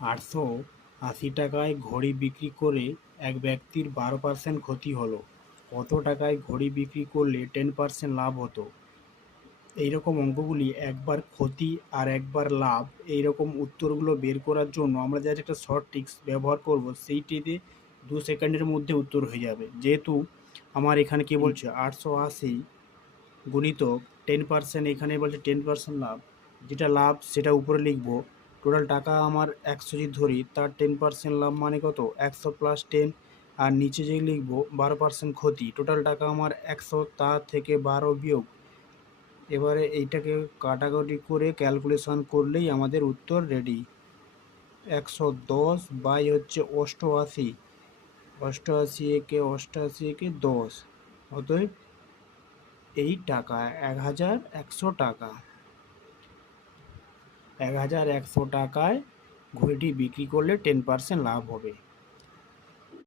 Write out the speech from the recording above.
880 টাকায় ঘড়ি বিক্রি করে এক ব্যক্তির 12% ক্ষতি হলো। কত টাকায় ঘড়ি বিক্রি করলে 10% লাভ হতো? এইরকম অঙ্কগুলি একবার ক্ষতি আর একবার লাভ, এইরকম উত্তরগুলো বের করার জন্য আমরা জাস্ট একটা শর্ট ট্রিক্স ব্যবহার করব, সেইটিতে 2 সেকেন্ডের মধ্যে উত্তর হয়ে যাবে। যেহেতু আমার এখানে কি বলছে 880 গুণিতক 10%, এখানে বলছে 10% লাভ, যেটা লাভ সেটা উপরে লিখবো। টোটাল টাকা আমার 100 যদি ধরি, তার 10% লাভ মানে কত, 100 + 10। আর নিচে যে লিখবো 12% ক্ষতি, টোটাল টাকা আমার 100, তার থেকে 12 বিয়োগ। এবারে এইটাকে কাটাকাটি করে ক্যালকুলেশন করলেই আমাদের উত্তর রেডি। 110/88, 88 একে 88 একে 10, অতএব এই টাকা 1100 টাকা। 1100 টাকায় ঘড়িটি বিক্রি করলে 10% লাভ হবে।